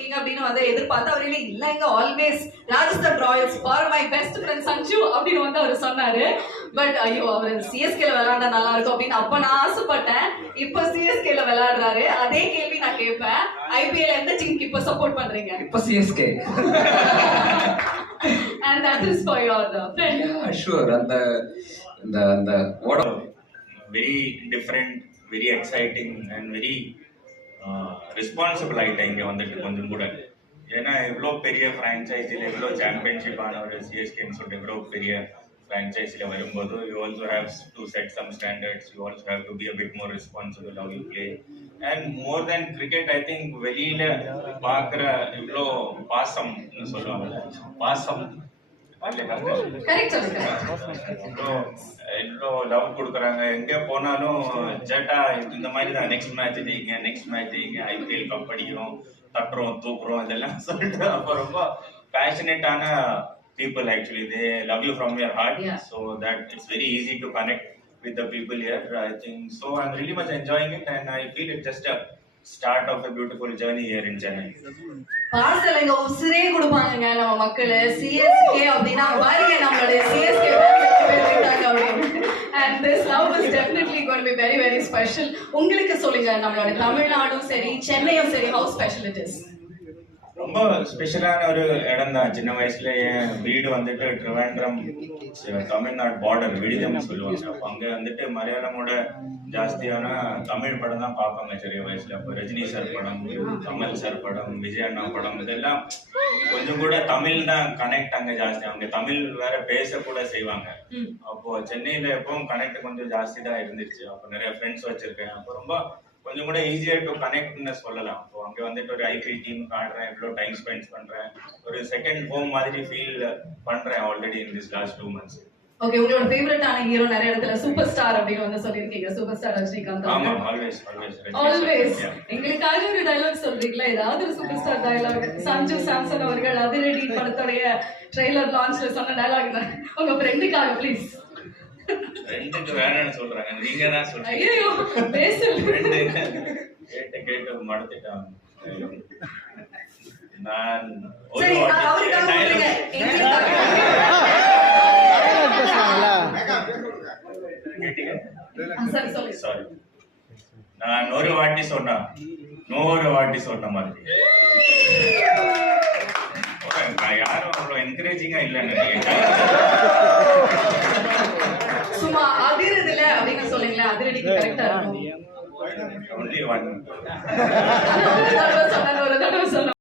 அப்படின்னு வந்து எதிர்பார்த்து அவர் இல்லைங்க always Rajasthan Royals for my best friend Sanju அப்படின்னு வந்து அவர் சொன்னாரு. பட் ஐயோ அவர் சிஎஸ்கேல விளையாண்டா நல்லா இருக்கும் அப்படின்னு அப்ப நான் ஆசைப்பட்டேன். இப்ப சிஎஸ்கேல விளையாடுறாரு. அதே கேள்வி நான் கேட்பேன், ஐபிஎல் எந்த டீமுக்கு இப்ப சப்போர்ட் பண்றீங்க? இப்ப CSK. And that is for your friend. Yeah, sure. And the what a very different, very exciting and very responsible ஆகிட்டேன் இங்கே வந்துட்டு கொஞ்சம் கூட. ஏன்னா எவ்வளோ பெரிய ஃப்ரான்ச்சைஸில் எவ்வளோ சாம்பியன்ஷிப் ஆன ஒரு சிஎஸ்கேன்னு சொல்லிட்டு எவ்வளோ பெரிய ஃப்ரான்ச்சைஸில் வரும்போது you also have to set some standards, you also have to be a bit more responsible how you play. And more than cricket I think வெளியில பார்க்குற இவ்வளோ பாசம்னு சொல்லுவாங்க, பாசம் எவ்வளோ லவ் கொடுக்குறாங்க. எங்கே போனாலும் ஜெட்டா இந்த மாதிரி தான், நெக்ஸ்ட் மேட்ச் ஜெயிங்க, நெக்ஸ்ட் மேட்ச் ஜெயிங்க, ஐபிஎல் கப் அடிக்கிறோம், தட்டுறோம், தூக்குறோம், இதெல்லாம் சொல்லிட்டு அப்போ ரொம்ப பேஷனேட்டான people actually. They love you from your heart. Yeah. So that it's very easy to connect with the people here, I think. So I'm really much enjoying it and I feel it's just a start of a beautiful journey here in Chennai. பார்சலங்க உசுரே கொடுப்பாங்க நம்ம மக்கள். CSK அப்படின்னா பாருங்க நம்மளுடைய CSK and this love is definitely going to be very very special. உங்களுக்கு சொல்லுங்க, நம்மளோட தமிழ்நாடும் சரி சென்னையும் சரி, how special it is? ரொம்ப ஸ்பெஷலான ஒரு இடம் தான். சின்ன வயசுல என் வீடு வந்துட்டு ட்ரிவாண்ட்ரம் தமிழ்நாடு பார்டர் விடுதம்னு சொல்லுவாங்க. அப்போ அங்கே வந்துட்டு மலையாளமோட ஜாஸ்தியான தமிழ் படம் தான் பார்ப்பாங்க சிறிய வயசுல. அப்போ ரஜினி சார் படம், கமல் சார் படம், விஜய் அண்ணா படம், இதெல்லாம் கொஞ்சம் கூட தமிழ் தான் கனெக்ட் அங்கே ஜாஸ்தி. அவங்க தமிழ் வேற பேச கூட செய்வாங்க. அப்போ சென்னையில எப்பவும் கனெக்ட் கொஞ்சம் ஜாஸ்தி தான் இருந்துச்சு. அப்போ நிறைய ஃப்ரெண்ட்ஸ் வச்சிருக்கேன். அப்போ ரொம்ப கொஞ்சம் கூட ஈஸியர் டு கனெக்ட்னு சொல்லலாம். இப்போ அங்கே வந்துட்டு ஒரு ஐபிஎல் டீம் ஆடுறேன், எவ்வளோ டைம் ஸ்பெண்ட் பண்றேன், ஒரு செகண்ட் ஹோம் மாதிரி ஃபீல் பண்றேன் already in this last 2 months. Okay, உங்களோட ஃபேவரட்டான ஹீரோ நிறைய இடத்துல சூப்பர் ஸ்டார் அப்படின்னு வந்து சொல்லிருக்கீங்க. Super star Rajinikanth. ஆமா, ஆல்வேஸ். எங்களுக்காக ஒரு டயலாக் சொல்றீங்களா? ஏதாவது ஒரு super star dialogue. Sanju Samson அவர்கள் அதிரடி படத்துடைய ட்ரெய்லர் லான்ச்ல சொன்ன டயலாக் உங்க ஃப்ரெண்டுக்காக ப்ளீஸ். ரெண்டுக்கு வேணாம்னு சொல்றாங்க, நீங்க தான் சொல்றீங்க. ஐயோ பேசுங்க. கேட்டு மடத்திட்டாங்க. நான் சரி அவருக்காக சொல்றீங்க. சாரி, நான் ஒரு வாட்டி சொன்ன மாதிரி யாரும் அவ்வளோ என்கரேஜிங்கா இல்லைன்னு சும்மா அதிரதுல அப்படின்னு சொல்லுங்களேன். அதிரடிக்கு கரெக்டா இருக்கும். Only one. ஒரு தடவை சொன்ன